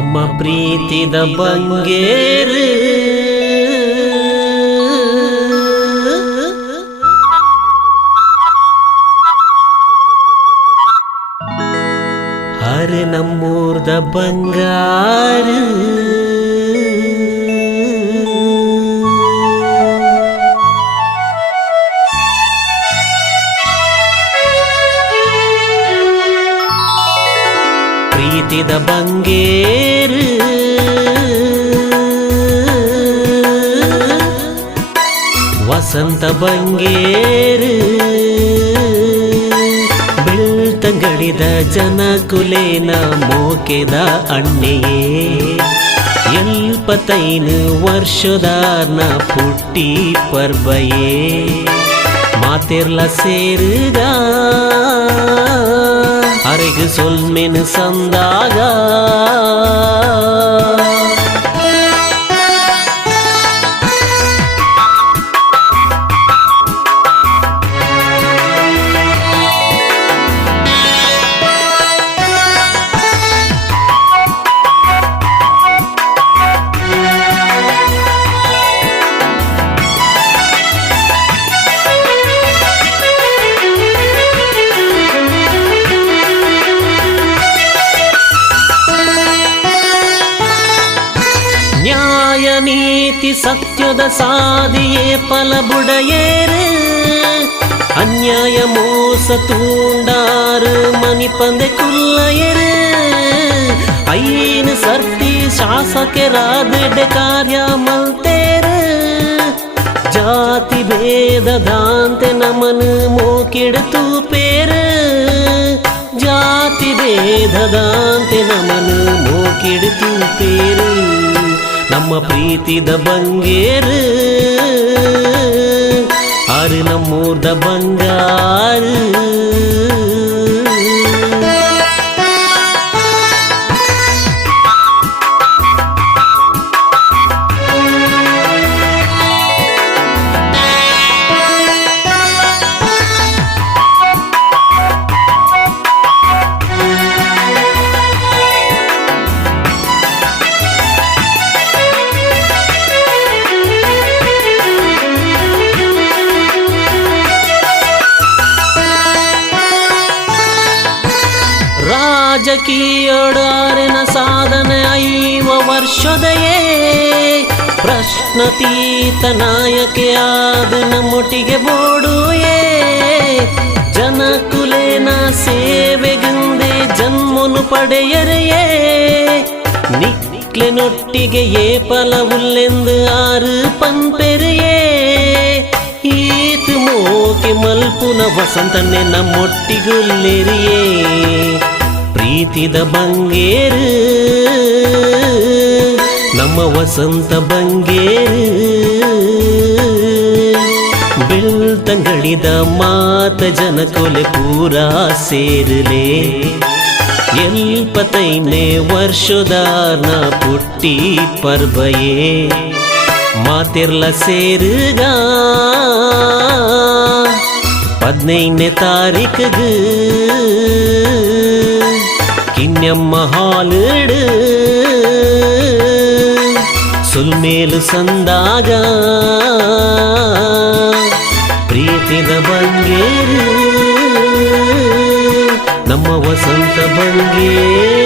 ನಮ್ಮ ಪ್ರೀತಿದ ಬಂಗೇರು ಅರೆ ನಮ್ಮೂರ್ದ ಬಂಗಾರ ಪ್ರೀತಿದ ಬಂಗೇರು ವಸಂತ ಬಂಗೇರು ಬೆಳ್ತಂಗಡಿದ ಜನಕುಲೇನ ಮೋಕೆದ ಅಣ್ಣೆಯೇ ಎಲ್ಪತೈನು ವರ್ಷದಾರ್ನ ಪುಟ್ಟಿ ಪರ್ಬಯೇ ಮಾತೆರ್ಲ ಸೇರುಗ ಅರೆಗು ಸೊಲ್ಮೆನು ಸಂದಾಗ ನ್ಯಾಯ ನೀತಿ ಸತ್ಯದ ಸಾದಿಯೇ ಫಲಬುಡಯೇರು ಅನ್ಯಾಯ ಮೋಸ ತೂಂಡಾರು ಮನಿಪಂದೆ ಕುಲ್ಲಯರು ಐನು ಸರ್ತಿ ಶಾಸಕರಾದ ಕಾರ್ಯ ಮಲ್ತೇರು ಜಾತಿ ಭೇದದಾಂತೆ ನಮನು ಮೋಕಿಡ್ತು ಪೇರು ಜಾತಿ ಭೇದದಾಂತೆ ನಮನು ಮೋಕಿಡ್ತು ಪೇರು ನಮ್ಮ ಪ್ರೀತಿದ ಬಂಗೇರು ಆರು ನಮ್ಮೂರ್ದ ಬಂಗಾರ ರಾಜಕೀಯಡಾರಿನ ಸಾಧನೆ 5 ವರ್ಷದಯೇ ಪ್ರಶ್ನತೀತ ನಾಯಕಿಯಾದ ನಮ್ಮೊಟ್ಟಿಗೆ ಬೋಡುಯೇ ಜನಕುಲೇನ ಸೇವೆಗೆಂದೇ ಜನ್ಮನು ಪಡೆಯರೆಯೇ ನಿಕ್ಲೆನೊಟ್ಟಿಗೆ ಫಲವುಲ್ಲೆಂದು ಆರು ಪಂಪೆರೆಯೇ ಈತು ಮೋಕೆ ಮಲ್ಪುನ ವಸಂತನ್ನೇ ನಮ್ಮೊಟ್ಟಿಗುಲ್ಲೆರಿಯೇ ಪ್ರೀತಿದ ಬಂಗೇರು ನಮ್ಮ ವಸಂತ ಬಂಗೇರು ಬೆಳ್ತಂಗಡಿದ ಮಾತ ಜನಕೊಲೆ ಪೂರಾ ಸೇರಲೆ ಎಲ್ಪತೈನೇ ವರ್ಷದಾರ್ನ ಪುಟ್ಟಿ ಪರ್ಬಯೇ ಮಾತೆರ್ಲ ಸೇರುಗ 15ನೇ ತಾರೀಖಿಗೆ ಕಿನ್ಯಮ್ಮ ಹಾಲಿಡು ಸುಲ್ಮೇಲು ಸಂದಾಗ ಪ್ರೀತಿದ ಬಂಗೇರು ನಮ್ಮ ವಸಂತ ಬಂಗೇರು